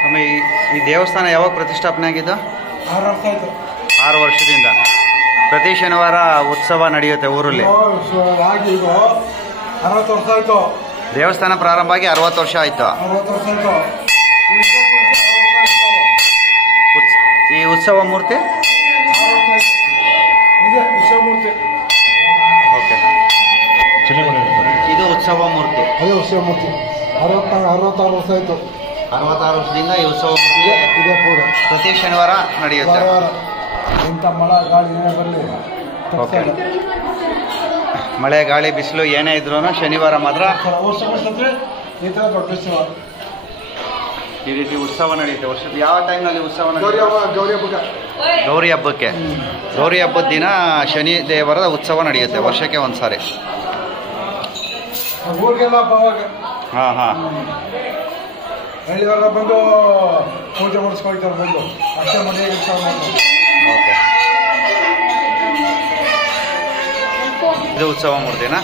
ಸ್ವಾಮಿ, ಈ ದೇವಸ್ಥಾನ ಯಾವಾಗ ಪ್ರತಿಷ್ಠಾಪನೆ ಆಗಿದ್ದು? 6 ವರ್ಷದಿಂದ. ಪ್ರತಿ ಶನಿವಾರ ಉತ್ಸವ ನಡೆಯುತ್ತೆ ಊರಲ್ಲಿ. 60 ವರ್ಷ ಆಯ್ತು. ದೇವಸ್ಥಾನ ಪ್ರಾರಂಭ ಆಗಿ 60 ವರ್ಷ ಆಯ್ತು. 60 ವರ್ಷ ಆಯ್ತು. ಈ ಉತ್ಸವ ಮೂರ್ತಿ ಇದೆ, ಉತ್ಸವ ಮೂರ್ತಿ. ಓಕೆ, ಇದು ಉತ್ಸವ ಮೂರ್ತಿ. ಅದೇ ಉತ್ಸವ ಮೂರ್ತಿ. 66 ವರ್ಷ ಆಯ್ತು. 66 ವರ್ಷದಿಂದ ಈ ಉತ್ಸವ ಇದೆ ಪೂರ. ಪ್ರತಿ ಶನಿವಾರ ನಡೆಯುತ್ತೆ. ಇಂಥ ಮಳೆ ಗಾಳಿ ಏನೇ ಬರಲಿ. ಓಕೆ, ಮಳೆ ಗಾಳಿ ಬಿಸಿಲು ಏನೇ ಇದ್ರೂ ಶನಿವಾರ ಮಾತ್ರ ವರ್ಷ ಈ ಥರ ದೊಡ್ಡ ಉತ್ಸವ. ಈ ರೀತಿ ಉತ್ಸವ ನಡೆಯುತ್ತೆ. ವರ್ಷದ ಯಾವ ಟೈಮ್ನಲ್ಲಿ ಉತ್ಸವ ಗೌರಿ ನಡೆಯುತ್ತೆ? ಹಬ್ಬಕ್ಕೆ. ಗೌರಿ ಹಬ್ಬಕ್ಕೆ. ಗೌರಿ ಹಬ್ಬದ ದಿನ ಶನಿ ದೇವರ ಉತ್ಸವ ನಡೆಯುತ್ತೆ, ವರ್ಷಕ್ಕೆ ಒಂದ್ಸಾರಿ. ಊರಿಗೆಲ್ಲ ಅವಾಗ ಹಾಂ ಹಾಂ. ಹಳ್ಳಿಯವರೆಲ್ಲ ಬಂದು ಪೂಜೆ ಮಾಡಿಸ್ಕೊಳ್ತಾರೆ, ಬಂದು ಅಷ್ಟೇ ಮನೆಗೆ ಉತ್ಸವ ಮಾಡ್ತಾರೆ. ಓಕೆ, ಇದು ಉತ್ಸವ ಮೂರ್ತಿನಾ?